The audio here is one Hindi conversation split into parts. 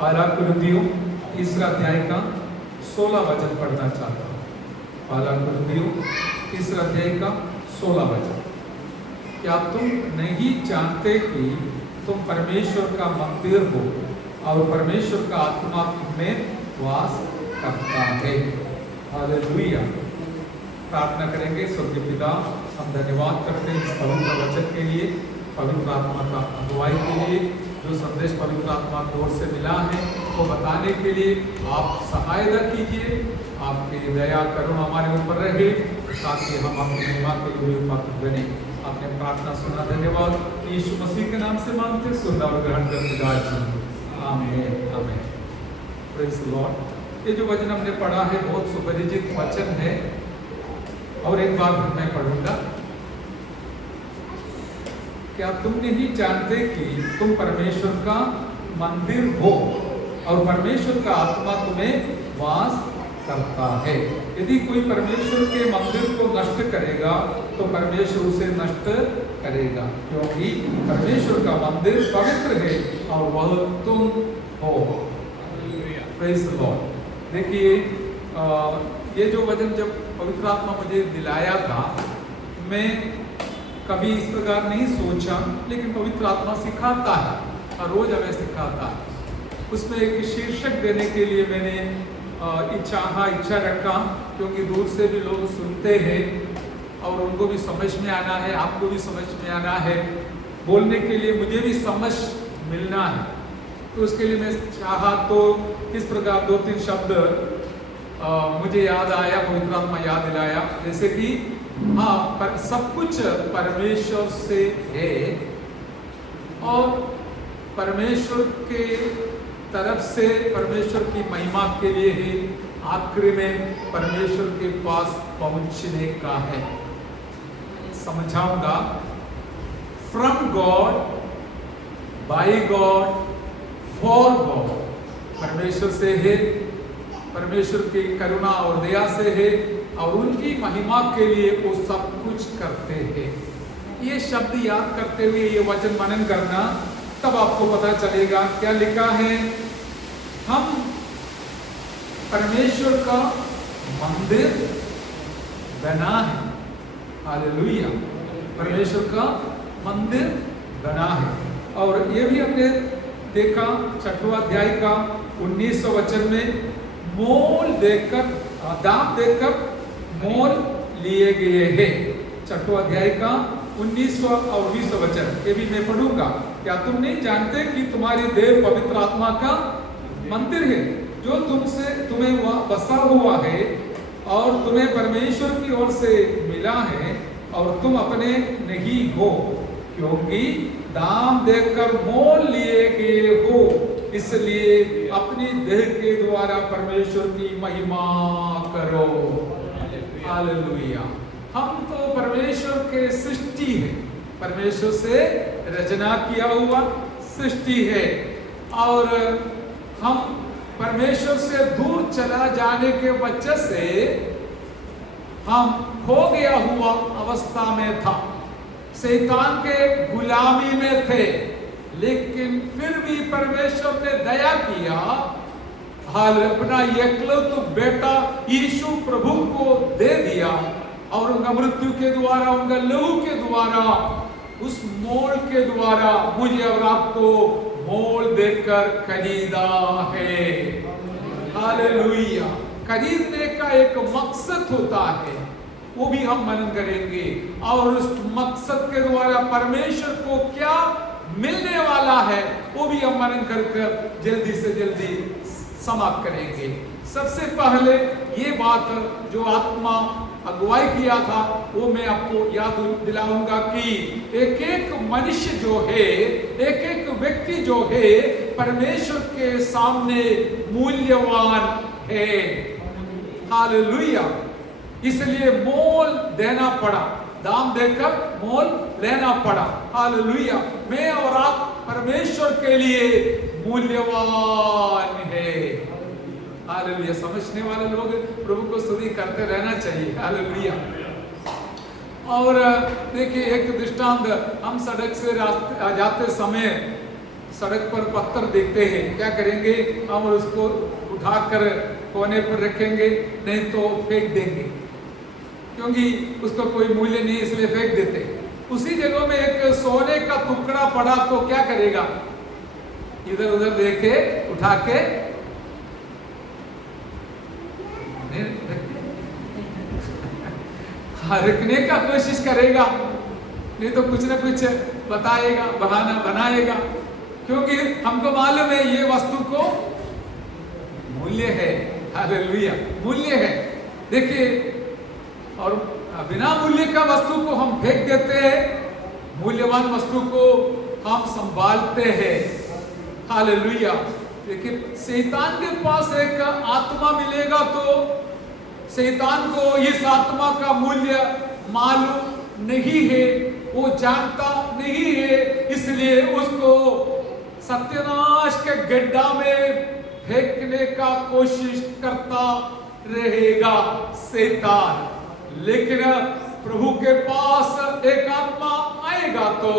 पहला कुरिन्थियों 3 अध्याय का 16 वचन पढ़ना चाहता हूँ। पहला कुरिन्थियों 3 अध्याय का 16 वचन। क्या तुम नहीं जानते कि तुम परमेश्वर का मंदिर हो और परमेश्वर का आत्मा तुम्हें वास करता है। हालेलुया। प्रार्थना करेंगे। स्वर्गीय पिता, हम धन्यवाद करते हैं इस पवित्र वचन के लिए, पवित्र आत्मा का अगुवाई के लिए, जो संदेश पवित्र आत्मा की ओर से मिला है वो बताने के लिए आप सहायता कीजिए। आपकी दया करुणा हमारे ऊपर रहे ताकि हम अपनी महिमा के लिए पात्र बने। आपने प्रार्थना सुना, धन्यवाद। यीशु मसीह के नाम से मांगते, सुन और ग्रहण करते। आमीन आमीन। Praise the Lord. ये जो वचन हमने पढ़ा है बहुत सुपरिचित वचन है और एक बार मैं पढ़ूंगा। क्या तुम नहीं जानते कि तुम परमेश्वर का मंदिर हो और परमेश्वर का आत्मा तुम्हें वास करता है। यदि कोई परमेश्वर के मंदिर को नष्ट करेगा तो परमेश्वर उसे नष्ट करेगा, क्योंकि परमेश्वर का मंदिर पवित्र है और वह तुम हो। Praise the Lord. देखिए, ये जो वचन जब पवित्र आत्मा मुझे दिलाया था, मैं कभी इस प्रकार नहीं सोचा, लेकिन पवित्र आत्मा सिखाता है और रोज हमें सिखाता है। उसमें एक शीर्षक देने के लिए मैंने इच्छा रखा, क्योंकि दूर से भी लोग सुनते हैं और उनको भी समझ में आना है, आपको भी समझ में आना है, बोलने के लिए मुझे भी समझ मिलना है। तो उसके लिए मैं चाहा तो इस प्रकार 2-3 शब्द मुझे याद आया, पवित्र आत्मा याद दिलाया। जैसे कि हाँ, पर सब कुछ परमेश्वर से है और परमेश्वर के तरफ से परमेश्वर की महिमा के लिए ही आखिरी में परमेश्वर के पास पहुंचने का है। समझाऊंगा। From God, by God, for God. परमेश्वर से है, परमेश्वर की करुणा और दया से है और उनकी महिमा के लिए वो सब कुछ करते हैं। ये शब्द याद करते हुए ये वचन मनन करना, तब आपको पता चलेगा क्या लिखा है। हम परमेश्वर का मंदिर बना है। हालेलुया। परमेश्वर का मंदिर बना है। और ये भी हमने देखा 6वां अध्याय का 19वां वचन में, मोल देकर, दाम देकर मोल लिए गए हैं। 6वां अध्याय का 19वां और 20वां वचन, ये भी मैं पढ़ूंगा। क्या तुम नहीं जानते कि तुम्हारी देह पवित्र आत्मा का मंदिर है, जो तुम्हें बसा हुआ है और तुम्हें परमेश्वर की ओर से मिला है और तुम अपने नहीं हो, क्योंकि दाम देकर मोल लिए गए हो। इसलिए अपनी देह के द्वारा परमेश्वर की महिमा करो। हालेलुया। हम तो परमेश्वर के सृष्टि है, परमेश्वर से रचना किया हुआ सृष्टि है और हम परमेश्वर से दूर चला जाने के वजह से हम खो गया हुआ अवस्था में था, शैतान के गुलामी में थे। लेकिन फिर भी परमेश्वर ने दया किया, अपना एकलौता बेटा यीशु प्रभु को दे दिया और उनका मृत्यु के द्वारा, उनका लहू के द्वारा, उस मोल के द्वारा मुझे और आपको मोल देकर खरीदा है। हालेलुया। खरीदने का एक मकसद होता है, वो भी हम मनन करेंगे और उस मकसद के द्वारा परमेश्वर को क्या मिलने वाला है वो भी हम मनन कर जल्दी से जल्दी समाप्त करेंगे। सबसे पहले ये बात जो आत्मा अगुवाई किया था वो मैं आपको याद दिलाऊंगा कि एक एक मनुष्य जो है, एक एक व्यक्ति जो है परमेश्वर के सामने मूल्यवान है। हालेलुया। इसलिए मोल देना पड़ा, दाम देकर मोल लेना पड़ा। हालेलुया। मैं और आप परमेश्वर के लिए मूल्यवान है। हालेलुया। समझने वाले लोग प्रभु को स्तुति करते रहना चाहिए। हालेलुया। और देखिए एक दृष्टांत, हम सड़क से जाते समय सड़क पर पत्थर देखते हैं, क्या करेंगे? हम उसको उठाकर कोने पर रखेंगे, नहीं तो फेंक देंगे, क्योंकि उसका कोई मूल्य नहीं, इसलिए फेंक देते। उसी जगह में एक सोने का टुकड़ा पड़ा तो क्या करेगा? इधर उधर देखे, उठा के रखने का कोशिश करेगा, नहीं तो कुछ ना कुछ बताएगा, बहाना बनाएगा, क्योंकि हमको मालूम है ये वस्तु को मूल्य है। हालेलुया, मूल्य है। देखिए, और बिना मूल्य का वस्तु को हम फेंक देते हैं, मूल्यवान वस्तु को हम संभालते हैं। हालेलुया। देखिए, शैतान के पास एक आत्मा मिलेगा तो शैतान को इस आत्मा का मूल्य मालूम नहीं है, वो जानता नहीं है, इसलिए उसको सत्यानाश के गड्ढा में फेंकने का कोशिश करता रहेगा शैतान। लेकिन प्रभु के पास एक आत्मा आएगा तो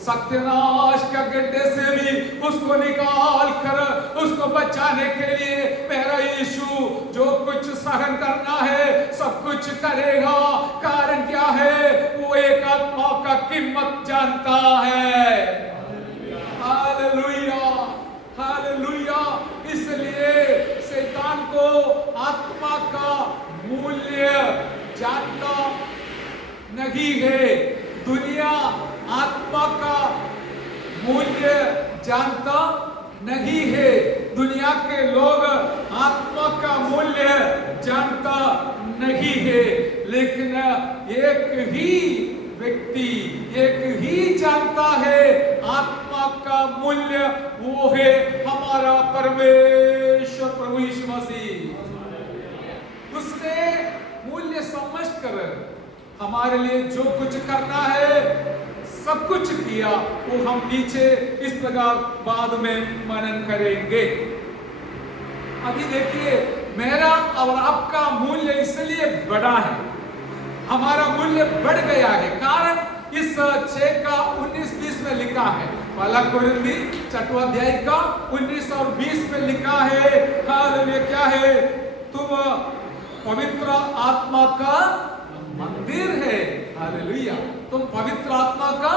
सत्यानाश का गड्ढे से भी उसको निकाल कर उसको बचाने के लिए मेरा यीशु जो कुछ सहन करना है सब कुछ करेगा। कारण क्या है? वो एक आत्मा का कीमत जानता है। Hallelujah, hallelujah. इसलिए शैतान को आत्मा का मूल्य जानता नहीं है। दुनिया आत्मा का मूल्य जानता नहीं है। दुनिया के लोग आत्मा का मूल्य जानता नहीं है, लेकिन एक ही व्यक्ति, एक ही जानता है आत्मा का मूल्य, वो है हमारा परमेश्वर प्रभु यीशु मसीह। उसने मूल्य समझकर हमारे लिए जो कुछ करना है सब कुछ किया, वो हम नीचे इस प्रकार बाद में मनन करेंगे। अभी देखिए, मेरा और आपका मूल्य इसलिए बढ़ा है, हमारा मूल्य बढ़ गया है। कारण इस 6 का 19-20 में लिखा है, पहला कोरिन्थी 6वां अध्याय का 19 और 20 में लिखा है। हालेलुया, क्या है? तुम पवित्र आत्मा का मंदिर है। हालेलुया, तुम पवित्र आत्मा का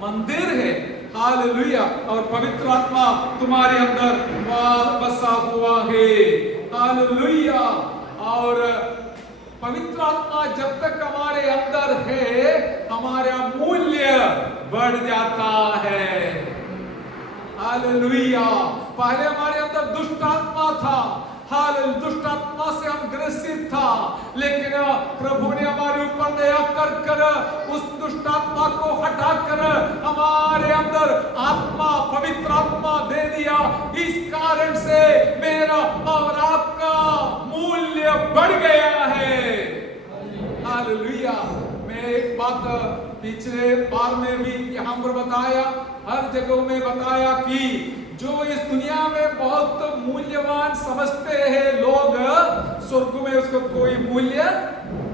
मंदिर है। हालेलुया, और पवित्र आत्मा तुम्हारे अंदर बसा हुआ है। हालेलुया, और पवित्र आत्मा जब तक हमारे अंदर है, हमारा मूल्य बढ़ जाता है। हालेलुया। पहले हमारे अंदर दुष्ट आत्मा था, हालेलुया, दुष्ट आत्मा से हम ग्रसित था, लेकिन प्रभु ने हमारे ऊपर दया कर उस दुष्ट आत्मा को हटाकर हमारे अंदर आत्मा, पवित्र आत्मा दे दिया। इस कारण से मेरा और आपका मूल्य बढ़ गया है। हालेलुया। मैं एक बात पिछले बार में भी यहाँ पर बताया, हर जगह में बताया कि जो इस दुनिया में बहुत मूल्यवान समझते हैं लोग, स्वर्ग में उसका कोई मूल्य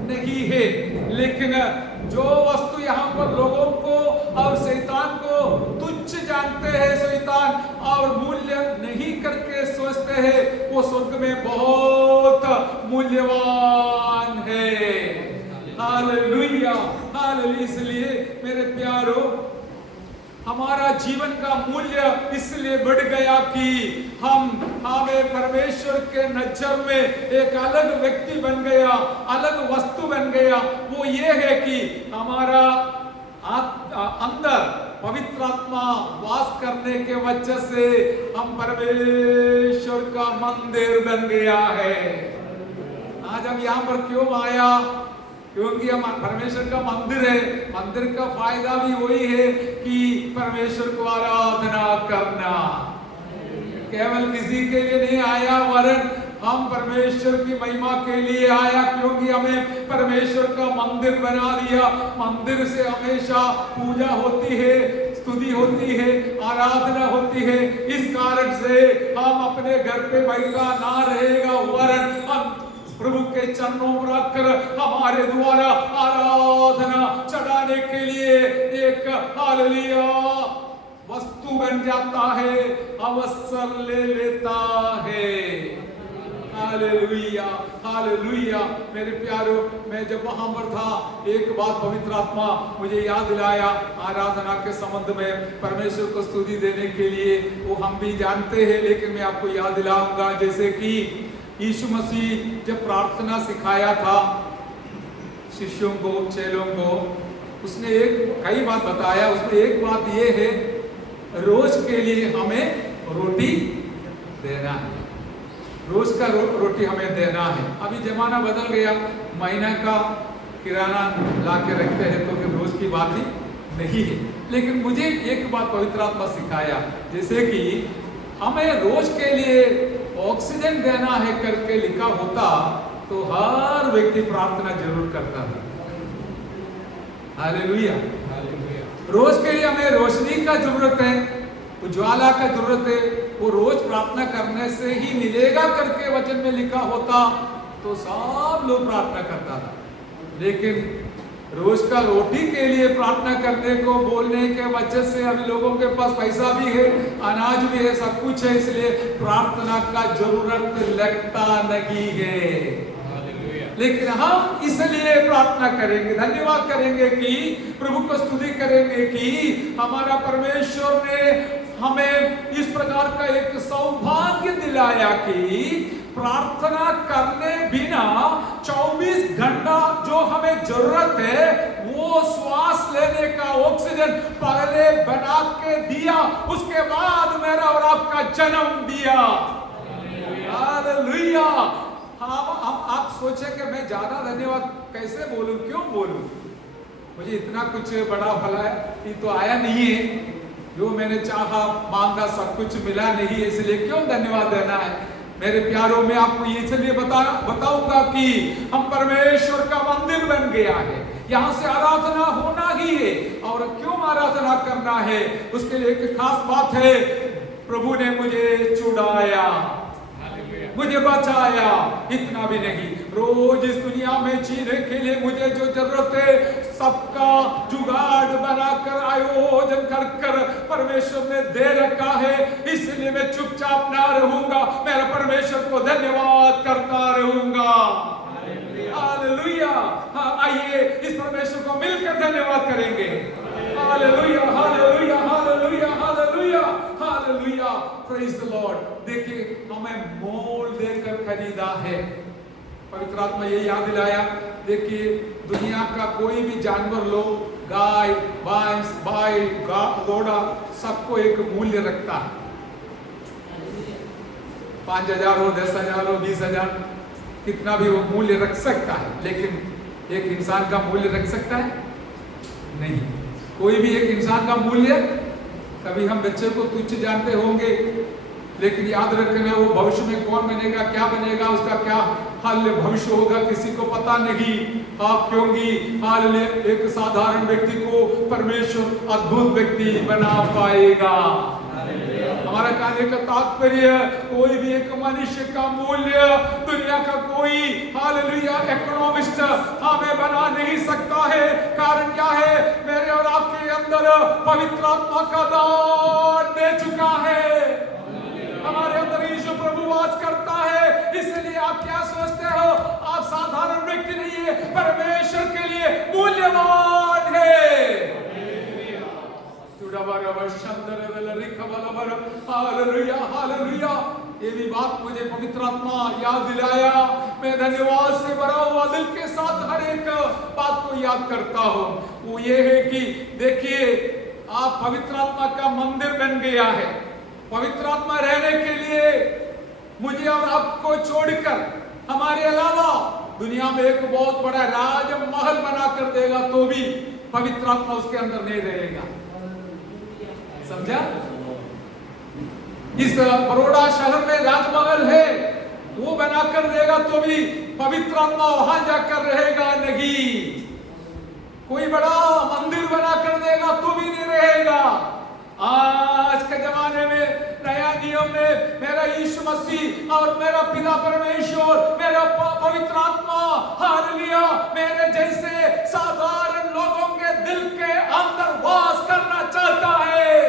नहीं है। लेकिन जो वस्तु यहाँ पर लोगों को और शैतान को तुच्छ जानते हैं, शैतान और मूल्य नहीं करके सोचते हैं, वो स्वर्ग में बहुत मूल्यवान है। Hallelujah, hallelujah. इसलिए मेरे प्यारो, हमारा जीवन का मूल्य इसलिए बढ़ गया कि हमें परमेश्वर के नजर में एक अलग व्यक्ति बन गया, अलग वस्तु बन गया। वो ये है कि हमारा अंदर पवित्र आत्मा वास करने के वजह से हम परमेश्वर का मंदिर बन गया है। आज हम यहाँ पर क्यों आया? क्योंकि हम परमेश्वर का मंदिर है। मंदिर का फायदा भी वही है कि परमेश्वर को आराधना करना। केवल किसी के लिए नहीं आया, वरन हम परमेश्वर की महिमा के लिए आया, क्योंकि हमें परमेश्वर का मंदिर बना दिया। मंदिर से हमेशा पूजा होती है, स्तुति होती है, आराधना होती है। इस कारण से हम अपने घर पे बैठा ना रहेगा, वरन हम प्रभु के चरणों पर आकर हमारे द्वारा आराधना चढ़ाने के लिए एक हालेलुया वस्तु बन जाता है, अवसर ले लेता है। Hallelujah, hallelujah. मेरे प्यारों, मैं जब वहां पर था, एक बात पवित्र आत्मा मुझे याद दिलाया आराधना के संबंध में, परमेश्वर को स्तुति देने के लिए। वो हम भी जानते हैं, लेकिन मैं आपको याद दिलाऊंगा। जैसे कि यीशु मसीह जब प्रार्थना सिखाया था शिष्यों को, चेलों को, उसने कई बात बताया। उसमें एक बात ये है, रोज के लिए हमें रोटी देना है, रोज का रोटी हमें देना है। अभी जमाना बदल गया, महीना का किराना ला के रखते हैं, तो फिर रोज की बात ही नहीं है। लेकिन मुझे एक बात पवित्र आत्मा सिखाया, जैसे कि हमें रोज के लिए ऑक्सीजन देना है करके लिखा होता, तो हर व्यक्ति प्रार्थना जरूर करता था। हालेलुया। रोज के लिए हमें रोशनी का जरूरत है, उज्ज्वला का जरूरत है, वो रोज प्रार्थना करने से ही मिलेगा करके वचन में लिखा होता, तो सब लोग प्रार्थना करता था। लेकिन रोज का रोटी के लिए प्रार्थना करने को बोलने के वजह से अभी लोगों के पास पैसा भी है, अनाज भी है, सब कुछ है, इसलिए प्रार्थना का जरूरत लगता नहीं है। लेकिन हम इसलिए प्रार्थना करेंगे, धन्यवाद करेंगे कि प्रभु को स्तुति करेंगे कि हमारा परमेश्वर ने हमें इस प्रकार का एक सौभाग्य दिलाया कि प्रार्थना करने बिना 24 घंटा जो हमें जरूरत है, वो श्वास लेने का ऑक्सीजन पहले बना के दिया, उसके बाद मेरा और आपका जन्म दिया। हालेलुया। आप सोचे कि मैं ज्यादा धन्यवाद कैसे बोलूं, क्यों बोलूं, मुझे इतना कुछ बड़ा भला ये तो आया नहीं है, जो मैंने चाहा मांगा सब कुछ मिला नहीं है, इसलिए क्यों धन्यवाद देना है। मेरे प्यारों, में आपको ये इसलिए बताऊंगा कि हम परमेश्वर का मंदिर बन गया है, यहाँ से आराधना होना ही है। और क्यों आराधना करना है, उसके लिए एक खास बात है, प्रभु ने मुझे छुड़ाया, मुझे बचाया। इतना भी नहीं, रोज इस दुनिया में जीने के लिए मुझे जो जरूरत है सबका जुगाड़ बनाकर, आयोजन कर कर परमेश्वर ने दे रखा है, इसलिए मैं चुपचाप ना रहूंगा, मेरा परमेश्वर को धन्यवाद करता रहूंगा। हालेलुया। आइए इस परमेश्वर को मिलकर धन्यवाद करेंगे। Hallelujah, hallelujah, hallelujah, hallelujah, hallelujah, praise the Lord. देखिए, हमें मोल देकर खरीदा है। पवित्र आत्मा ये याद दिलाया। देखिए, दुनिया का कोई भी जानवर लो, गाय, भैंस, बैल, घोड़ा, सबको एक मूल्य रखता है। 5,000 हो, 10,000 हो, 20,000, कितना भी वो मूल्य रख सकता है। लेकिन एक इंसान का मूल्य रख सकता है? नहीं। कोई भी एक इंसान का मूल्य, कभी हम बच्चे को तुच्छ जानते होंगे, लेकिन याद रखना, वो भविष्य में कौन बनेगा, क्या बनेगा, उसका क्या हाल भविष्य होगा, किसी को पता नहीं। आप क्योंकि हाल एक साधारण व्यक्ति को परमेश्वर अद्भुत व्यक्ति बना पाएगा। हमारा कहने का तात्पर्य, कोई भी एक मनुष्य का मूल्य दुनिया का कोई हालेलुया इकोनॉमिस्ट हमें बना नहीं सकता है। कारण क्या है? मेरे और आपके अंदर पवित्र आत्मा का दान दे चुका है, हमारे अंदर यीशु प्रभु वास करता है। इसलिए आप क्या सोचते हो, आप साधारण व्यक्ति नहीं है, परमेश्वर के लिए मूल्यवान है। Hallelujah, hallelujah. ये भी बात मुझे पवित्र आत्मा याद दिलाया। मैं धन्यवाद से भरा हुआ दिल के साथ हर एक बात को याद करता हूँ। वो ये है कि देखिए, आप पवित्र आत्मा का मंदिर बन गया है। पवित्र आत्मा रहने के लिए मुझे और आपको छोड़कर हमारे अलावा दुनिया में एक बहुत बड़ा राजमहल बना कर देगा, तो भी पवित्र आत्मा उसके अंदर नहीं रहेगा। समझा? इस बड़ौदा शहर में राजमहल है, वो बना कर देगा, तो भी पवित्र आत्मा वहां जाकर रहेगा नहीं। कोई बड़ा मंदिर बना कर देगा, तो भी नहीं रहेगा। आज के जमाने में नया नियम में मेरा यीशु मसीह और मेरा पिता परमेश्वर, मेरा पवित्र आत्मा हालेलुया मेरे जैसे साधारण लोगों के दिल के अंदर वास करना चाहता है।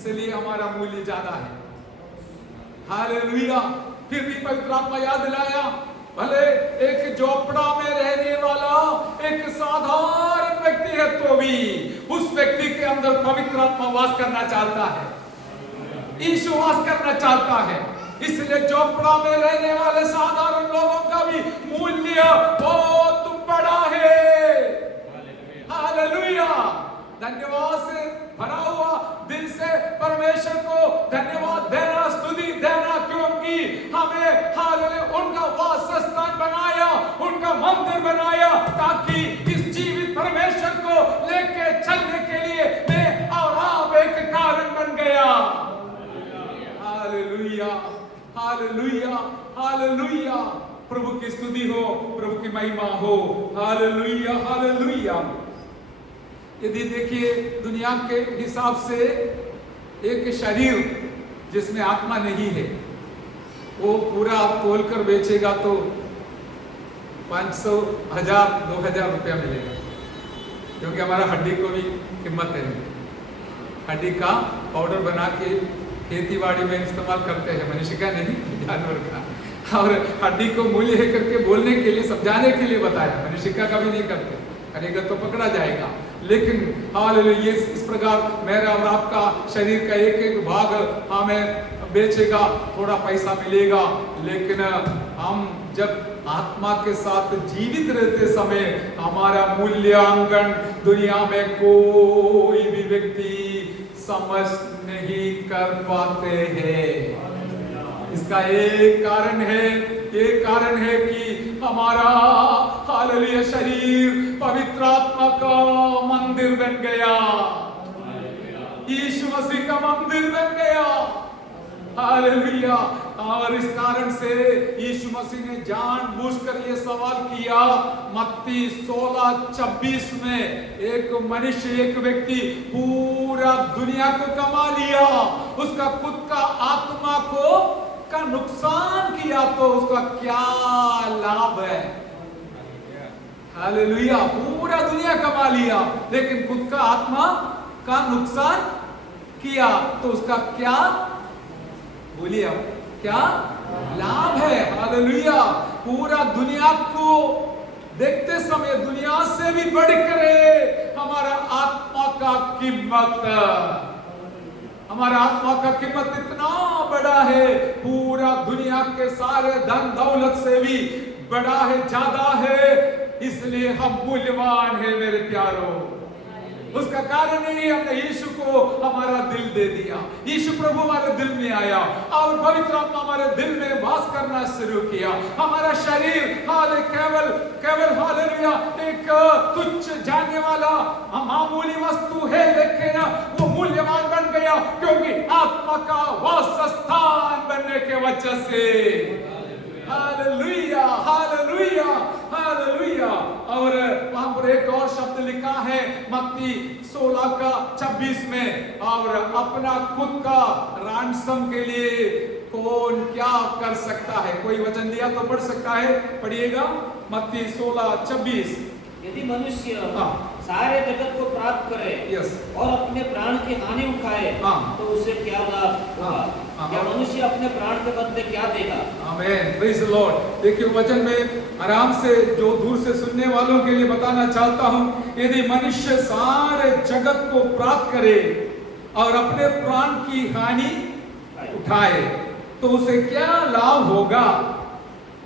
इसलिए हमारा मूल्य ज्यादा है। हालेलुया। फिर भी पवित्र आत्मा याद दिलाया, भले एक झोपड़ा में रहने वाला एक साधारण व्यक्ति है तो भी उस व्यक्ति के अंदर पवित्र आत्मा वास करना चाहता है, यीशु वास करना चाहता है। इसलिए झोपड़ा में रहने वाले साधारण लोगों का भी मूल्य बहुत बड़ा है। हालेलुया। धन्यवाद से भरा हुआ दिल से परमेश्वर को धन्यवाद देना, स्तुति देना, क्योंकि हमें हालेलुया उनका वासस्थान बनाया, उनका मंदिर बनाया, ताकि इस जीवित परमेश्वर को लेके चलने के लिए मैं और आप एक कारण बन गया। Hallelujah, hallelujah, hallelujah. प्रभु की स्तुति हो, प्रभु की महिमा हो। Hallelujah, hallelujah. यदि देखिए दुनिया के हिसाब से एक शरीर जिसमें आत्मा नहीं है, वो पूरा आप तोल कर बेचेगा तो 500, 1000, 2000 रुपया मिलेगा, क्योंकि हमारा हड्डी को भी कीमत है। हड्डी का पाउडर बना के खेती बाड़ी में इस्तेमाल करते हैं, मनुष्य का नहीं, जानवर का। और हड्डी को मूल्य है करके बोलने के लिए, समझाने के लिए बताया, मनुष्य का कभी नहीं करते, करेगा तो पकड़ा जाएगा। लेकिन हालेलुया, इस प्रकार मेरा और आपका शरीर का एक एक भाग हमें बेचेगा, थोड़ा पैसा मिलेगा, लेकिन हम जब आत्मा के साथ जीवित रहते समय हमारा मूल्यांकन दुनिया में कोई भी व्यक्ति समझ नहीं कर पाते हैं। इसका एक कारण है कि हमारा हालेलुया शरीर पवित्र आत्मा का मंदिर बन गया, यीशु मसीह का मंदिर बन गया। हालेलुया। और इस कारण से यीशु मसीह ने जानबूझकर ये सवाल किया, मत्ती 16:26 में, एक मनुष्य, एक व्यक्ति पूरा दुनिया को कमा लिया, उसका खुद का आत्मा का नुकसान किया तो उसका क्या लाभ है? हालेलुया। पूरा दुनिया कमा लिया लेकिन खुद का आत्मा का नुकसान किया तो उसका क्या, बोलिए आप, क्या लाभ है? हालेलुया। पूरा दुनिया को देखते समय दुनिया से भी बढ़कर हमारा आत्मा का कीमत, हमारा आत्मा का कीमत इतना बड़ा है, पूरा दुनिया के सारे धन दौलत से भी बड़ा है, ज्यादा है। इसलिए हम मूल्यवान है मेरे प्यारों। उसका कारण नहीं, हमने यीशु को हमारा दिल दे दिया, यीशु प्रभु हमारे दिल में आया और पवित्र आत्मा हमारे दिल में वास करना शुरू किया। हमारा शरीर केवल हालेलुया एक तुच्छ जानने वाला मामूली वस्तु है, लेकिन वो मूल्यवान बन गया क्योंकि आत्मा का वासस्थान बनने के वजह से। Hallelujah, hallelujah, hallelujah. और वहां पर एक और शब्द लिखा है मत्ती 16:26 में, और अपना खुद का रैंसम के लिए कौन क्या कर सकता है? कोई वचन दिया तो पढ़ सकता है, पढ़िएगा मत्ती 16:26। यदि मनुष्य सारे जगत को प्राप्त करे और अपने प्राण की हानि उठाए तो उसे क्या लाभ होगा? क्या मनुष्य अपने प्राण के बदले क्या देगा? आमीन, प्रेज़ द लॉर्ड। देखिए वचन में आराम से जो दूर से सुनने वालों के लिए बताना चाहता हूं, यदि मनुष्य सारे जगत को प्राप्त करे और अपने प्राण की हानि उठाए तो उसे क्या लाभ होगा?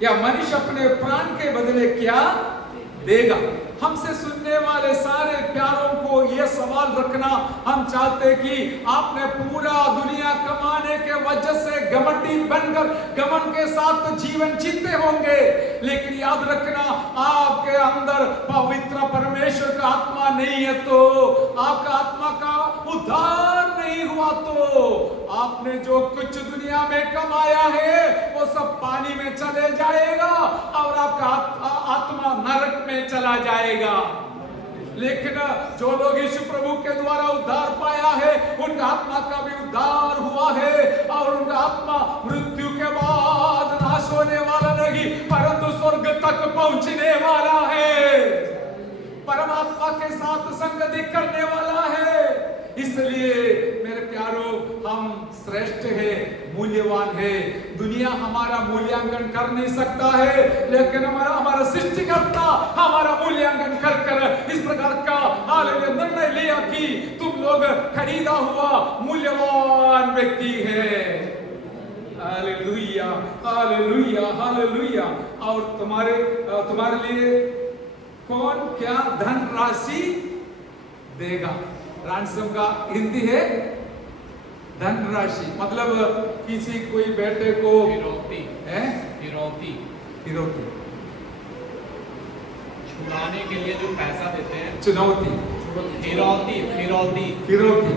या मनुष्य अपने प्राण के बदले क्या देगा? हमसे सुनने वाले सारे प्यारों को यह सवाल रखना हम चाहते कि आपने पूरा दुनिया कमाने के वजह से घमंडी बनकर घमंड के साथ जीवन जीते होंगे, लेकिन याद रखना आपके अंदर पवित्र परमेश्वर का आत्मा नहीं है तो, आपका आत्मा का उद्धार नहीं हुआ तो आपने जो कुछ दुनिया में कमाया है वो सब पानी में चले जाएगा और आपका आत्मा नरक में चला जाएगा। लेकिन जो लोग यीशु प्रभु के द्वारा उद्धार पाया है उनका आत्मा का भी उद्धार हुआ है और उनका आत्मा मृत्यु के बाद नाश होने वाला नहीं परंतु स्वर्ग तक पहुंचने वाला है, परमात्मा के साथ संगति करने वाला है। इसलिए मेरे प्यारों हम श्रेष्ठ है, मूल्यवान है। दुनिया हमारा मूल्यांकन कर नहीं सकता है, लेकिन हमारा सृष्टिकर्ता हमारा मूल्यांकन कर इस प्रकार का हालेलुया निर्णय लिया कि तुम लोग खरीदा हुआ मूल्यवान व्यक्ति है। Hallelujah, hallelujah, hallelujah. और तुम्हारे लिए कौन क्या धनराशि देगा? रैंसम का हिंदी है धनराशि, मतलब किसी कोई बेटे को फिरौती छुड़ाने के लिए जो पैसा देते हैं, फिरौती।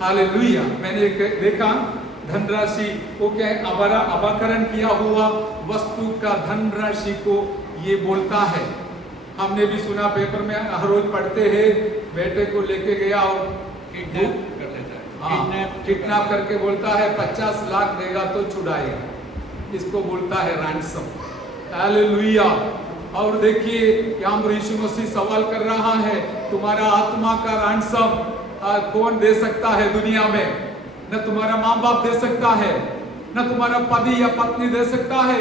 हालेलुया। मैंने एक देखा धनराशि को क्या है, अबाकरण किया हुआ वस्तु का धनराशि को ये बोलता है। हमने भी सुना, पेपर में हर रोज पढ़ते हैं, बेटे को लेके गया और किडनैप करके बोलता है 50 लाख देगा तो छुड़ाएगा। इसको बोलता है रैंसम। हालेलुया। और देखिए यहाँ यीशु मसीह सवाल कर रहा है, तुम्हारा आत्मा का रैंसम कौन दे सकता है दुनिया में? न तुम्हारा माँ बाप दे सकता है, न तुम्हारा पति या पत्नी दे सकता है,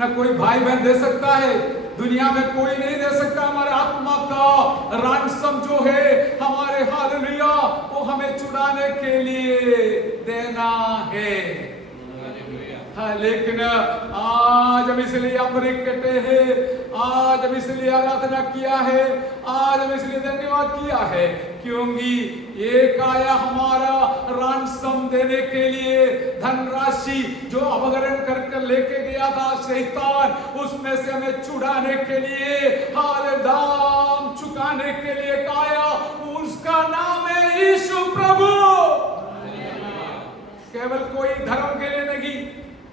न कोई भाई बहन दे सकता है। दुनिया में कोई नहीं दे सकता। हमारे आत्मा का रैंसम जो है हमारे हालेलुया वो हमें छुड़ाने के लिए देना है। लेकिन आज हम इसलिए अमृत कटे हैं, आज हम इसलिए आराधना किया है, आज हम इसलिए धन्यवाद किया है क्योंकि एक आया हमारा रैंसम देने के लिए। धनराशि जो अपहरण करके लेके गया था शैतान, उसमें से हमें छुड़ाने के लिए, हाल दाम चुकाने के लिए आया। उसका नाम है यीशु प्रभु। केवल कोई धर्म के लिए नहीं,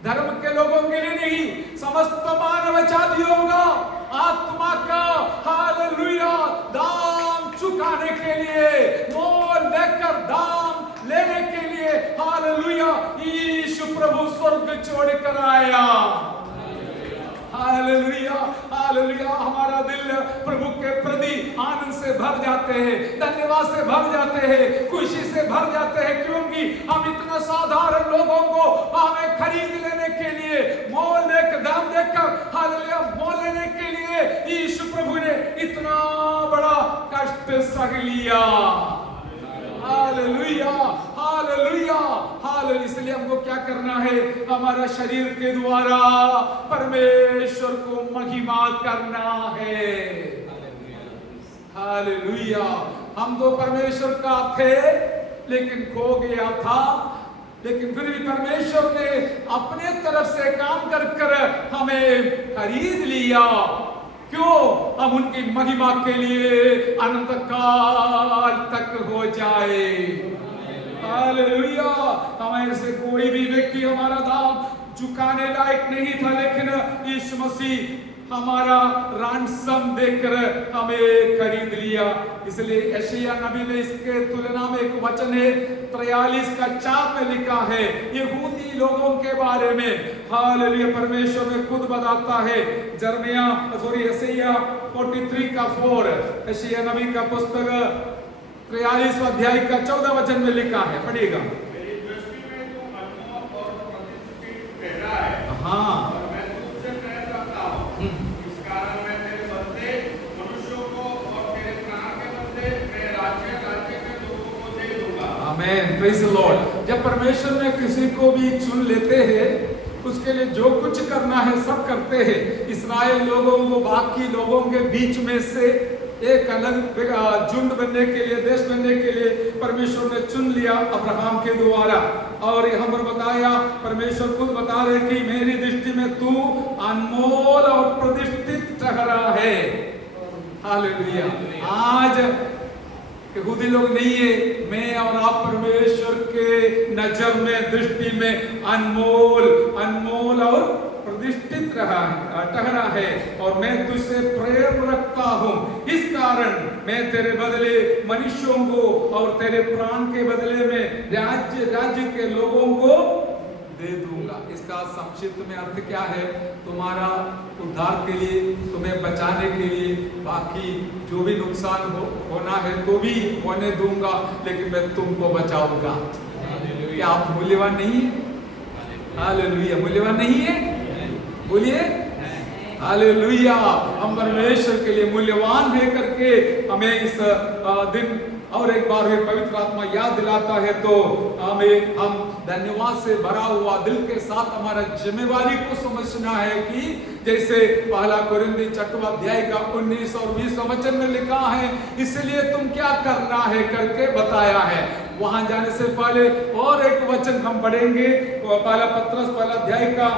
धर्म के लोगों के लिए नहीं, समस्त मानव जातियों का आत्मा का हालेलुया दाम चुकाने के लिए, मोल देकर दाम लेने के लिए हालेलुया यीशु प्रभु स्वर्ग छोड़कर आया। Hallelujah, hallelujah. हमारा दिल प्रभु के प्रति आनंद से भर जाते हैं, धन्यवाद से भर जाते हैं, खुशी से भर जाते हैं क्योंकि हम इतना साधारण लोगों को हमें खरीद लेने के लिए, मोल देकर दाम देकर हालेलुया मोल लेने के लिए यीशु प्रभु ने इतना बड़ा कष्ट सह लिया। Hallelujah, hallelujah, hallelujah. इसलिए हमको क्या करना है? हमारा शरीर के द्वारा परमेश्वर को महिमा करना है। हालेलुया। हम तो परमेश्वर का थे लेकिन खो गया था, लेकिन फिर भी परमेश्वर ने अपने तरफ से काम कर हमें खरीद लिया। क्यों? हम उनकी महिमा के लिए अनंत काल तक हो जाए। हालेलुया। हमारे से कोई भी व्यक्ति हमारा दाम चुकाने लायक नहीं था, लेकिन यीशु मसीह हमारा रैंसम देकर हमें खरीद लिया। इसलिए यशायाह नबी में इसके तुलना में एक वचन है 43:4 में लिखा है यहूदी लोगों के बारे में। हालेलुया। परमेश्वर में खुद बताता है। यशायाह 43:4 यशायाह नबी का पुस्तक 43 अध्याय का 14 वचन में लिखा है। पढ़िएगा। हाँ, आमीन, प्रेज़ द लॉर्ड। जब परमेश्वर ने किसी को भी चुन लेते हैं, उसके लिए जो कुछ करना है सब करते हैं। इस्राएल लोगों को बाकी लोगों के बीच में से एक अलग झुंड बनने के लिए, देश बनने के लिए परमेश्वर ने चुन लिया अब्राहम के द्वारा। और यहाँ पर बताया, परमेश्वर खुद बता रहे कि मेरी दृष्टि में तू अनमोल और प्रतिष्ठित ठहरा है। हालेलुया। आज यहूदी लोग नहीं है, मैं और आप परमेश्वर के नजर में, दृष्टि में अनमोल और प्रतिष्ठित ठहरा है। और मैं तुझसे प्रेम रखता हूँ, इस कारण मैं तेरे बदले मनुष्यों को और तेरे प्राण के बदले में राज्य के लोगों को दे दूंगा। इसका संक्षिप्त में अर्थ क्या है? तुम्हारा उद्धार के लिए, तुम्हें बचाने के लिए, बाकी जो भी नुकसान होना है तो भी होने दूंगा, लेकिन मैं तुमको बचाऊंगा। क्या आप मूल्यवान नहीं है? हालेलुया, मूल्यवान नहीं है? बोलिए हालेलुया। हम परमेश्वर के लिए मूल्यवान है करके हमें इस दिन और एक बार पवित्र आत्मा याद दिलाता है, तो हम धन्यवाद से भरा हुआ दिल के साथ हमारा जिम्मेवारी को समझना है कि जैसे पहला कोरिन्थी 6वां अध्याय का 19 और 20 वचन में लिखा है, इसलिए तुम क्या करना है करके बताया है। वहां जाने से पहले और एक वचन हम पढ़ेंगे, पहला पत्रस पहला अध्याय का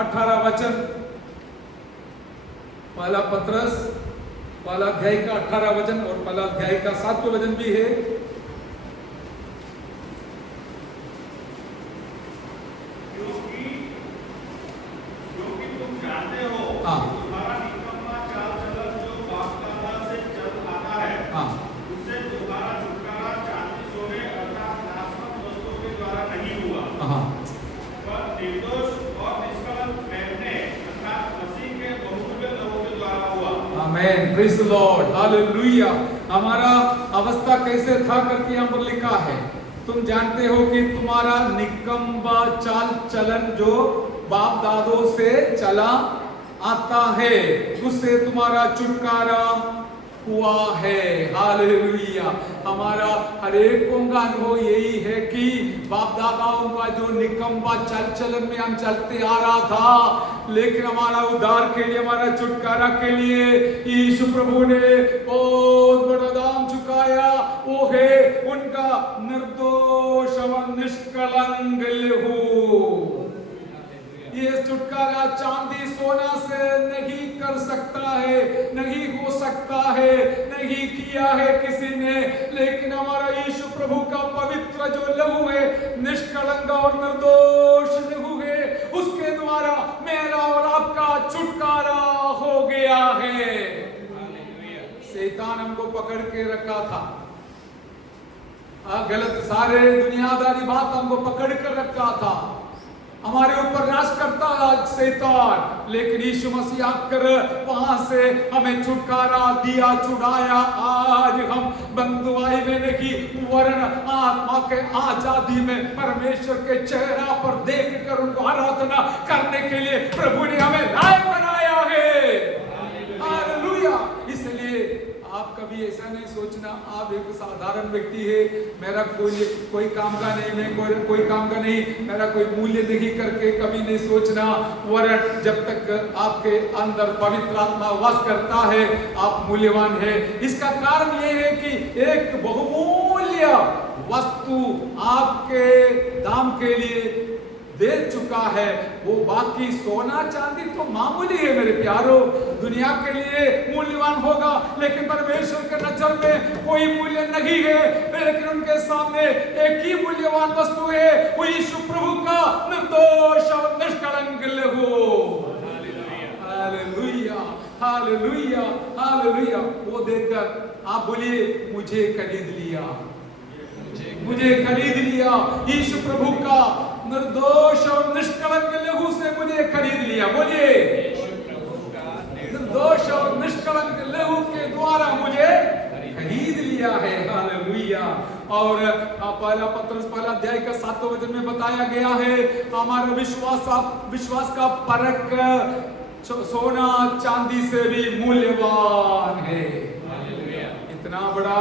18 वचन, पहला पत्रस पहला अध्याय का 18 वचन और पहला अध्याय का 7वां वचन भी है। क्योंकि तुम जानते हो तुम्हारा निकम्मा चाल चलन जो बाप-दादा से चल आता है, उससे तुम्हारा छुटकारा चांदी सोने अर्थात नाशवंत वस्तुओं के द्वारा नहीं हुआ, पर निर्दोष और निष्कलंक मेमने अर्थात मसीह के बहुमूल्य लहू के द्वारा हुआ। आमेन, प्रेज द लॉर्ड, हालेलुया। हमारा अवस्था कैसे था करके यहाँ पर लिखा है, तुम जानते हो कि तुम्हारा निकम्मा चाल चलन जो बाप दादों से चला आता है, उससे तुम्हारा छुटकारा हुआ है। हालेलुया। हमारा हर एक का अनुभव यही है कि बाप दादाओं का जो निकम्मा चल चलन में हम चलते आ रहा था, लेकिन हमारा उद्धार के लिए, हमारा छुटकारा के लिए यीशु प्रभु ने बहुत बड़ा दाम चुकाया। वो है उनका निर्दोष और निष्कलंक लहू। ये छुटकारा चांदी सोना से नहीं कर सकता है, नहीं हो सकता है, नहीं किया है किसी ने, लेकिन हमारा यीशु प्रभु का पवित्र जो लहू है, निष्कलंक और निर्दोष लहू है, उसके द्वारा मेरा और आपका छुटकारा हो गया है। शैतान हमको पकड़ के रखा था, गलत सारे दुनियादारी बात हमको पकड़ कर रखा था, हमारे ऊपर राज करता शैतान, लेकिन यीशु मसीह आकर वहां से हमें छुटकारा दिया, छुड़ाया। आज हम बंधुआई में नहीं, वरन आत्मा के आजादी में परमेश्वर के चेहरा पर देखकर उनको आराधना करने के लिए प्रभु ने हमें लायक बनाया है। हालेलुया। इसलिए आप कभी ऐसा नहीं सोचना आप एक साधारण व्यक्ति है, मेरा कोई काम का नहीं, मैं कोई काम का नहीं, मेरा कोई मूल्य नहीं करके कभी नहीं सोचना, वरन जब तक आपके अंदर पवित्र आत्मा वास करता है आप मूल्यवान है। इसका कारण ये है कि एक बहुमूल्य वस्तु आपके दाम के लिए दे चुका है। वो बाकी सोना चांदी तो मामूली है मेरे प्यारो, दुनिया के लिए मूल्यवान होगा, लेकिन परमेश्वर के नजर में कोई मूल्य नहीं है। लेकिन उनके सामने एक ही मूल्यवान वस्तु है, वो यीशु प्रभु का निर्दोष और निष्कलंक लहू। Hallelujah, hallelujah, hallelujah. वो देखकर आप बोलिए मुझे खरीद लिया, मुझे खरीद लिया। यीशु प्रभु का निर्दोष और निष्कलंक लहू से मुझे खरीद लिया। बोलिए निर्दोष और निष्कलंक लहू के द्वारा मुझे खरीद लिया है। हालेलुया। और पहला पत्रस पहला अध्याय का 7वां वचन में बताया गया है, हमारा विश्वास का परख सोना चांदी से भी मूल्यवान है। इतना बड़ा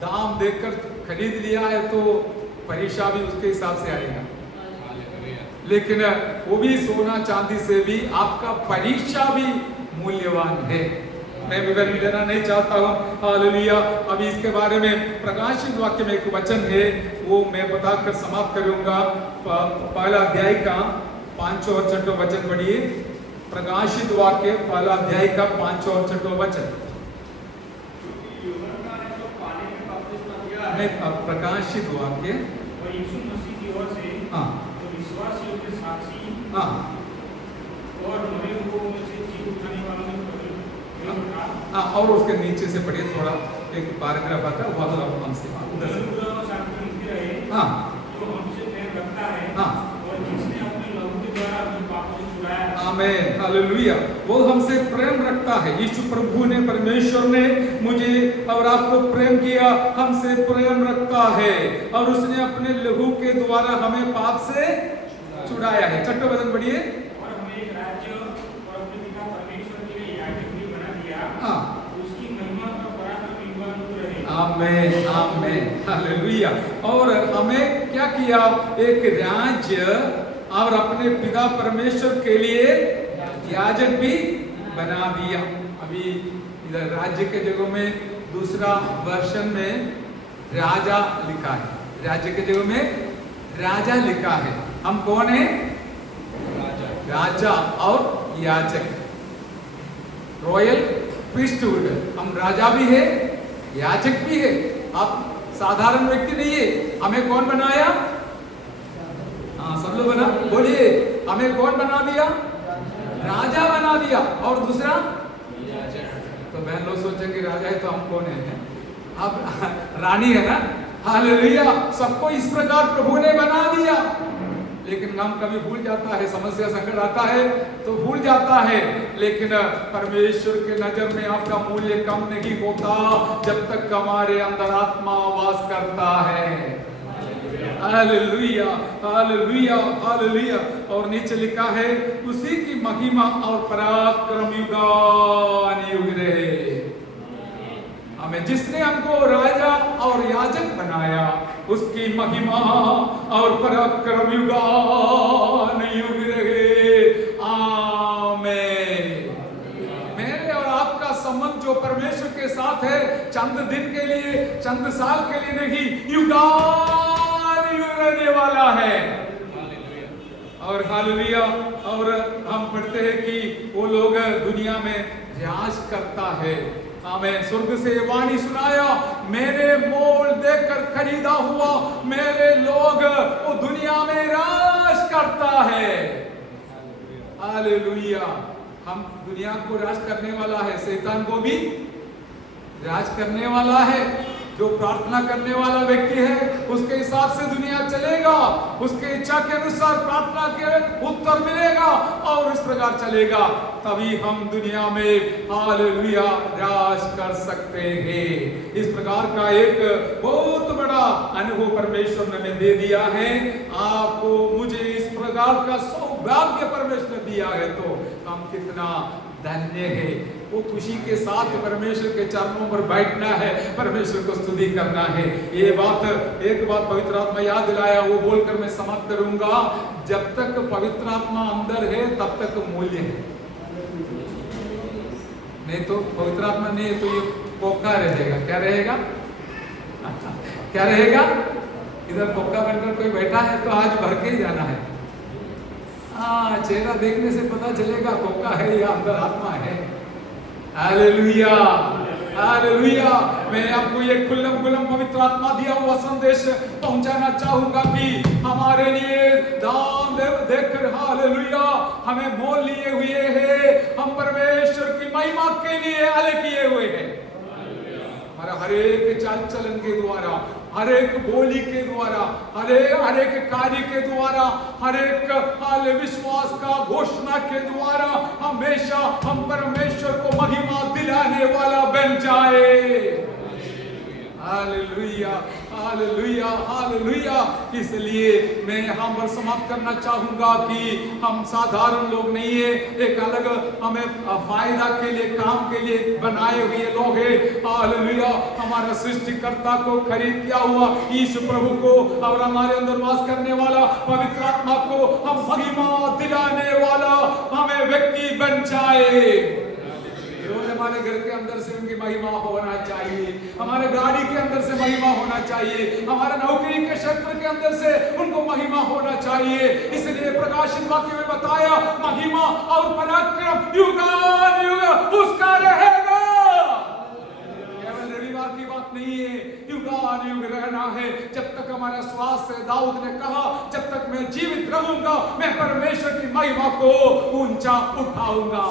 दाम देकर खरीद लिया है तो परीक्षा भी उसके हिसाब से आएगा, लेकिन वो भी सोना चांदी से भी आपका परीक्षा भी मूल्यवान है। मैं विवरण देना नहीं चाहता हूँ। हालेलुया। अभी इसके बारे में प्रकाशित वाक्य में एक वचन है, वो मैं बताकर समाप्त करूंगा। पहला अध्याय का 5 और 6 वचन पढ़िए। प्रकाशित वाक्य पहला अध्याय का 5 और 6 वचन। प्रकाशित वाक्य यीशु मसीह की ओर से विश्वास योग्य साक्षी और मरे हुओं में से जी उठाने वालों ने और उसके नीचे से पढ़िए, थोड़ा एक पैराग्राफ आता है, वो तो हमसे उधर से जो हमसे प्रेम रखता है और जिसने अपने लहू के द्वारा अपने पापों से छुड़ाया। आमेन, हालेलुया। वो हमसे प्रेम रखता है। यीशु प्रभु ने, परमेश्वर ने मुझे और आपको प्रेम किया, हमसे प्रेम रखता है और उसने अपने लहू के द्वारा हमें पाप से छुड़ाया है। छठवां वचन पढ़िए। और हमें एक राज्य और अपने पिता परमेश्वर के लिए याजक भी बना दिया, उसकी महिमा का पराक्रम युगानुग रहे। आमेन, आमेन, हालेलुया। और हमें क्या किया? एक राज्य और अपने पिता परमेश्वर के लिए याजक भी बना दिया। अभी इधर राज्य के जगह में दूसरा वर्षन में राजा लिखा है, राज्य के जगह में राजा लिखा है। हम कौन है? राजा और याजक, रॉयल प्रीस्टहुड। हम राजा भी है, याजक भी है। आप साधारण व्यक्ति नहीं है। हमें कौन बनाया? हाँ, सब लोग बना, बोलिए, हमें कौन बना दिया? राजा बना दिया। और दूसरा? तो बहन लोग सोचेंगे राजा है तो हम कौन है? अब रानी है ना। हालेलुया। सबको इस प्रकार प्रभु ने बना दिया। लेकिन हम कभी भूल जाता है, समस्या संकट आता है तो भूल जाता है। लेकिन परमेश्वर के नजर में आपका मूल्य कम नहीं होता जब तक हमारे अंदर आत्मा वास करता है। Hallelujah, hallelujah, hallelujah. और नीचे लिखा है, उसी की महिमा और पराक्रम युगानुयुग रहे। हमें जिसने हमको राजा और याजक बनाया, उसकी महिमा और पराक्रम युगानुयुग रहे। आमीन। मेरे और आपका संबंध जो परमेश्वर के साथ है, चंद दिन के लिए, चंद साल के लिए नहीं, युगानुयुग रहने वाला है। और हालेलुया। और हम पढ़ते हैं कि वो लोग दुनिया में राज करता है। आमीन। स्वर्ग से वाणी सुनाया, मेरे मोल देकर खरीदा हुआ मेरे लोग वो दुनिया में राज करता है। हालेलुया। हम दुनिया को राज करने वाला है, शैतान को भी राज करने वाला है। जो प्रार्थना करने वाला व्यक्ति है उसके हिसाब से दुनिया चलेगा, उसके इच्छा के अनुसार प्रार्थना के उत्तर मिलेगा और इस प्रकार चलेगा, तभी हम दुनिया में हालेलुया राज कर सकते हैं। इस प्रकार का एक बहुत बड़ा अनुभव परमेश्वर ने हमें दे दिया है। आपको मुझे इस प्रकार का सौभाग्य परमेश्वर ने दिया है तो हम कितना धन्य है। वो खुशी के साथ परमेश्वर के चरणों पर बैठना है, परमेश्वर को स्तुति करना है। ये बात, एक बात पवित्र आत्मा याद दिलाया, वो बोलकर मैं समाप्त करूंगा। जब तक पवित्र आत्मा अंदर है तब तक मूल्य है, नहीं तो पवित्र आत्मा नहीं है तो ये पोका रहेगा। क्या रहेगा? क्या रहेगा? इधर पोका बनकर कोई बैठा है तो आज भर के ही जाना है। हाँ, चेहरा देखने से पता चलेगा पोका है या अंदर आत्मा है। Hallelujah, hallelujah. मैं आपको ये खुल्लम खुल्लम पवित्र आत्मा दिया हुआ संदेश पहुंचाना चाहूंगा कि हमारे लिए दान देकर हालेलुया हमें मोल लिए हुए हैं। हम परमेश्वर की महिमा के लिए अलग किए हुए हैं। हमारा हर एक चाल चलन के द्वारा, हर एक बोली के द्वारा, हर एक कार्य के द्वारा, हर एक विश्वास का घोषणा के द्वारा हमेशा हम परमेश्वर को महिमा दिलाने वाला बन जाए। Hallelujah, hallelujah, hallelujah. इसलिए मैं यहाँ पर समाप्त करना चाहूंगा कि हम साधारण लोग नहीं है, एक अलग हमें फायदा के लिए, काम के लिए बनाए हुए लोग हैं। हालेलुया। हमारा सृष्टिकर्ता को खरीद किया हुआ यीशु प्रभु को और हमारे अंदर वास करने वाला पवित्र आत्मा को हम महिमा दिलाने वाला हमें व्यक्ति बन जाए। रोज हमारे घर के अंदर से उनकी महिमा होना चाहिए, हमारे गाड़ी के अंदर से महिमा होना चाहिए, हमारे नौकरी के क्षेत्र के अंदर से उनको महिमा होना चाहिए। इसलिए प्रकाशित वाक्य में बताया, महिमा और पराक्रम युगानुयुग उसका रहेगा। केवल रविवार की बात नहीं है, युगानुयुग रहना है। जब तक हमारा श्वास है, दाऊद ने कहा, जब तक मैं जीवित रहूंगा मैं परमेश्वर की महिमा को ऊंचा उठाऊंगा।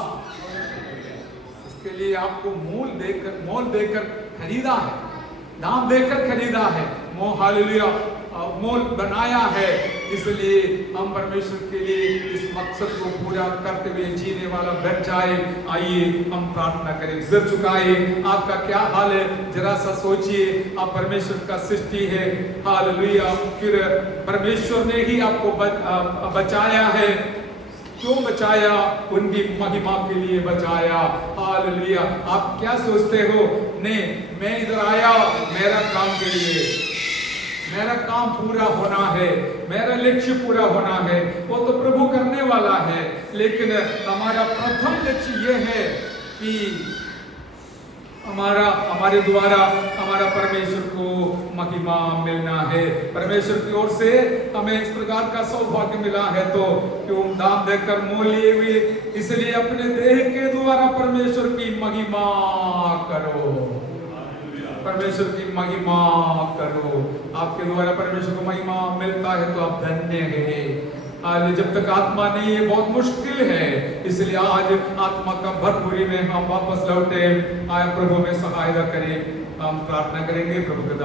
के लिए आपको मोल देकर खरीदा है, दाम देकर खरीदा है। हालेलुया। मोल बनाया है, इसलिए हम परमेश्वर के लिए इस मकसद को पूरा करते हुए जीने वाला बन जाए। आइए हम प्रार्थना करें, सिर झुकाए। आपका क्या हाल है जरा सा सोचिए। आप परमेश्वर का सृष्टि है, हालेलुया। फिर परमेश्वर ने ही आपको बचाया है। क्यों बचाया? उनकी महिमा के लिए बचाया, हालेलुया। आप क्या सोचते हो? नहीं, मैं इधर आया मेरा काम के लिए, मेरा काम पूरा होना है, मेरा लक्ष्य पूरा होना है, वो तो प्रभु करने वाला है। लेकिन हमारा प्रथम लक्ष्य यह है कि हमारे द्वारा हमारा परमेश्वर को महिमा मिलना है। परमेश्वर की ओर से हमें इस प्रकार का सौभाग्य मिला है, तो क्यों दाम देकर मोल लिए हुए, इसलिए अपने देह के द्वारा परमेश्वर की महिमा करो, परमेश्वर की महिमा करो। आपके द्वारा परमेश्वर को महिमा मिलता है तो आप धन्य हैं। जब तक आत्मा नहीं है बहुत मुश्किल है, इसलिए आज आत्मा का भरपूरी में हम वापस लौटे। आए प्रभु में सहायता करें। हम प्रार्थना करेंगे प्रभु के